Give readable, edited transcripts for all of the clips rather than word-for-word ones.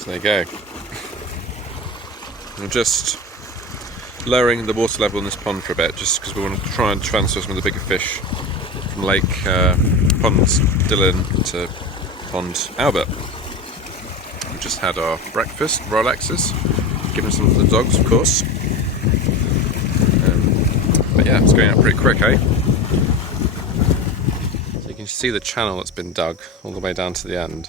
So there you go. We're just lowering the water level in this pond for a bit, just because we want to try and transfer some of the bigger fish from Pond Dillon to Pond Albert. We just had our breakfast, Rolexes, given some to the dogs, of course. But yeah, it's going out pretty quick, eh? So you can see the channel that's been dug all the way down to the end.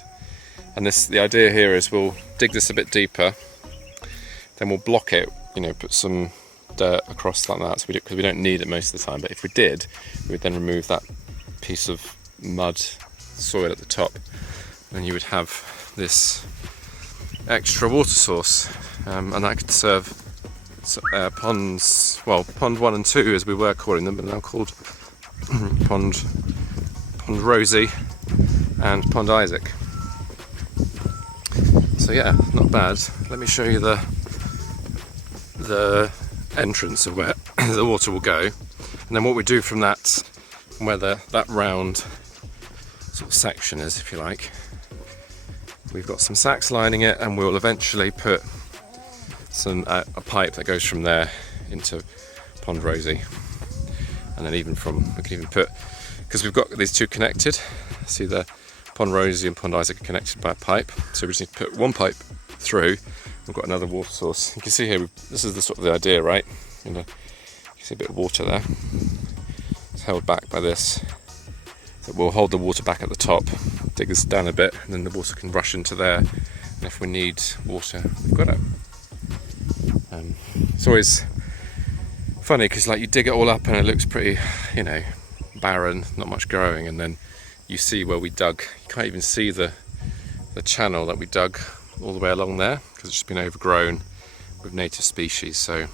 And the idea here is we'll dig this a bit deeper, then we'll block it, put some dirt across like that, because we don't need it most of the time. But if we did, we would then remove that piece of mud soil at the top, and you would have this extra water source, and that could serve ponds, well, Pond 1 and 2 as we were calling them, but now called Pond Rosie and Pond Isaac. So yeah, not bad. Let me show you the entrance of where the water will go, and then what we do from that, where that round sort of section is, if you like. We've got some sacks lining it, and we'll eventually put some a pipe that goes from there into Pond Rosie, and then we can even put, because we've got these two connected. See, the Pond Rosie and Pond Isaac are connected by a pipe, so we just need to put one pipe through. We've got another water source. You can see here, this is the sort of the idea, right? You can see a bit of water there. It's held back by this. So we'll hold the water back at the top, dig this down a bit, and then the water can rush into there. And if we need water, we've got it. It's always funny because you dig it all up and it looks pretty, barren, not much growing, and then you see where we dug. You can't even see the channel that we dug all the way along there, because it's just been overgrown with native species, so a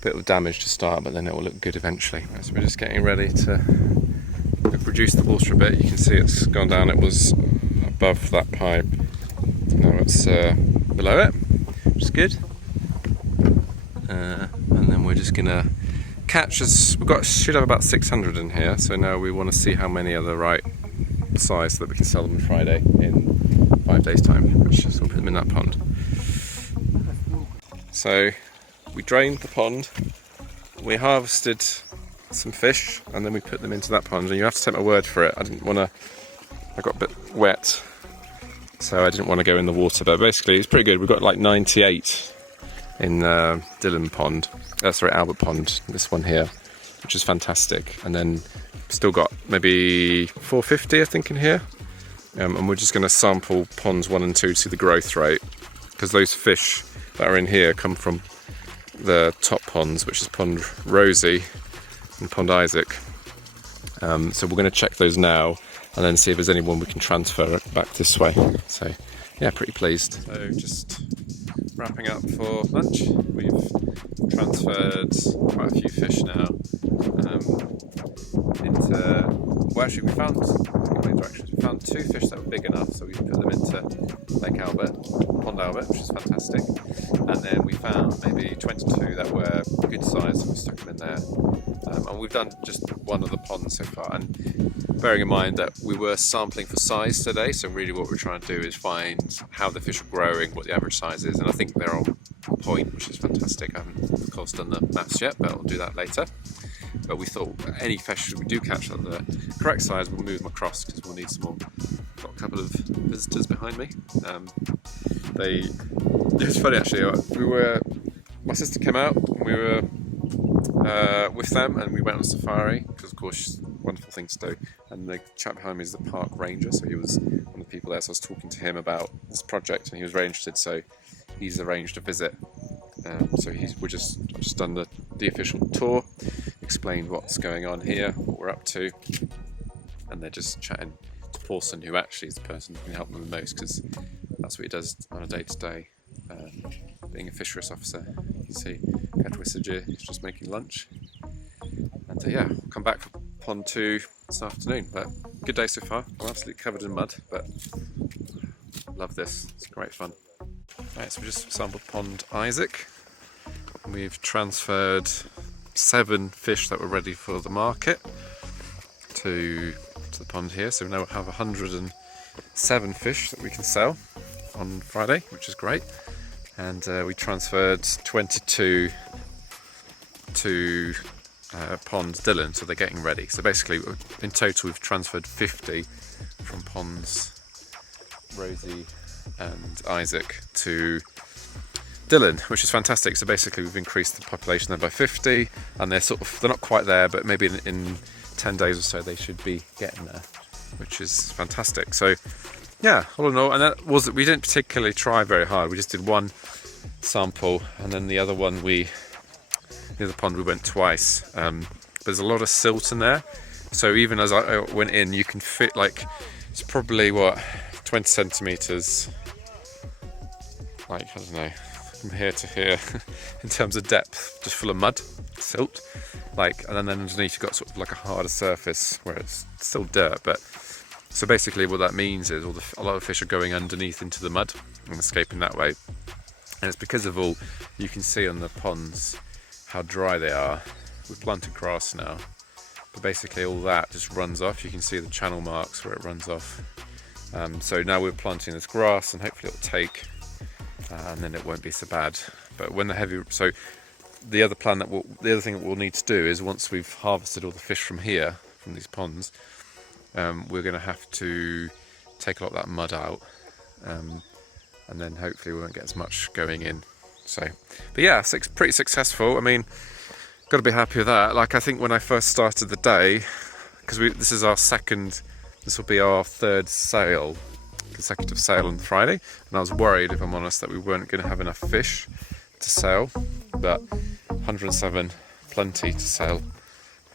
bit of damage to start, but then it will look good eventually. So we're just getting ready to reduce the water a bit. You can see it's gone down. It was above that pipe, now it's below it, which is good. And then we're just gonna catch us. Should have about 600 in here, so now we want to see how many are the right size so that we can sell them on Friday in 5 days time, which is, we'll put them in that pond. So we drained the pond, we harvested some fish, and then we put them into that pond, and you have to take my word for it. I got a bit wet, so I didn't want to go in the water, but basically it's pretty good. We've got 98 in Albert Pond, this one here, which is fantastic. And then still got maybe 450 I think in here, and we're just going to sample ponds 1 and 2 to see the growth rate, because those fish that are in here come from the top ponds, which is Pond Rosie and Pond Isaac. So we're going to check those now and then see if there's anyone we can transfer back this way. So yeah, pretty pleased. So just wrapping up for lunch. We've transferred quite a few fish now we found 2 fish that were big enough, so we put them into Pond Albert, which is fantastic. And then we found maybe 22 that were good size, and we stuck them in there. And we've done just one of the ponds so far, and bearing in mind that we were sampling for size today, so really what we're trying to do is find how the fish are growing, what the average size is, and I think they're on point, which is fantastic. I haven't of course done the maths yet, but I'll do that later. But we thought any fish we do catch at the correct size, we'll move them across, because we'll need some more. Got a couple of visitors behind me. It was funny actually. My sister came out, and we were with them, and we went on safari, because of course, wonderful thing to do. And the chap behind me is the park ranger, so he was one of the people there. So I was talking to him about this project, and he was very interested. So he's arranged a visit. So I've just done the official tour, explained what's going on here, what we're up to, and they're just chatting to Pauson, who actually is the person who can help them the most, because that's what he does on a day-to-day, being a fisheries officer. You can see Katwisajir is just making lunch, and yeah, I'll come back for Pond 2 this afternoon. But good day so far. I'm absolutely covered in mud, but love this. It's great fun. Right, so we just sampled Pond Isaac. We've transferred 7 fish that were ready for the market to the pond here, so we now have 107 fish that we can sell. on Friday, which is great. And we transferred 22 to ponds Dylan, so they're getting ready. So basically, in total, we've transferred 50 from ponds Rosie and Isaac to Dylan, which is fantastic. So basically, we've increased the population there by 50, and they're not quite there, but maybe in 10 days or so they should be getting there, which is fantastic. So yeah, all in all, and we didn't particularly try very hard. We just did one sample, and then the other pond we went twice. There's a lot of silt in there, so even as I went in, you can fit it's probably 20 centimeters, I don't know, from here to here in terms of depth, just full of mud, silt, and then underneath you've got sort of like a harder surface where it's still dirt. But so basically what that means is a lot of fish are going underneath into the mud and escaping that way, and it's because of you can see on the ponds how dry they are. We've planted grass now, but basically all that just runs off. You can see the channel marks where it runs off. So now we're planting this grass, and hopefully it'll take, and then it won't be so bad. But when the other thing that we'll need to do is, once we've harvested all the fish from these ponds, we're going to have to take a lot of that mud out, and then hopefully we won't get as much going in. So, but yeah, it's pretty successful. I mean, got to be happy with that. I think when I first started the day, because this will be our third consecutive sale on Friday, and I was worried, if I'm honest, that we weren't going to have enough fish to sell, but 107, plenty to sell,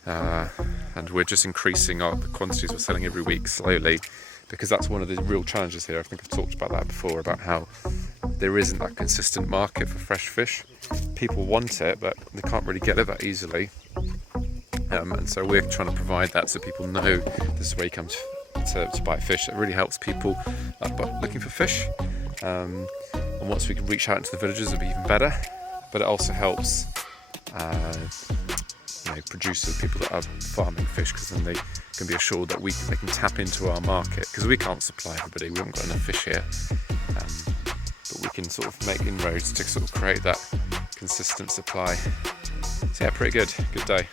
and we're just increasing the quantities we're selling every week slowly, because that's one of the real challenges here. I think I've talked about that before, about how there isn't that consistent market for fresh fish. People want it, but they can't really get it that easily, and so we're trying to provide that, so people know this is where you come to buy fish. It really helps people looking for fish, and once we can reach out into the villages, it'll be even better. But it also helps producers, people that are farming fish, because then they can be assured that they can tap into our market, because we can't supply everybody. We haven't got enough fish here, but we can sort of make inroads to sort of create that consistent supply. So yeah, pretty good day.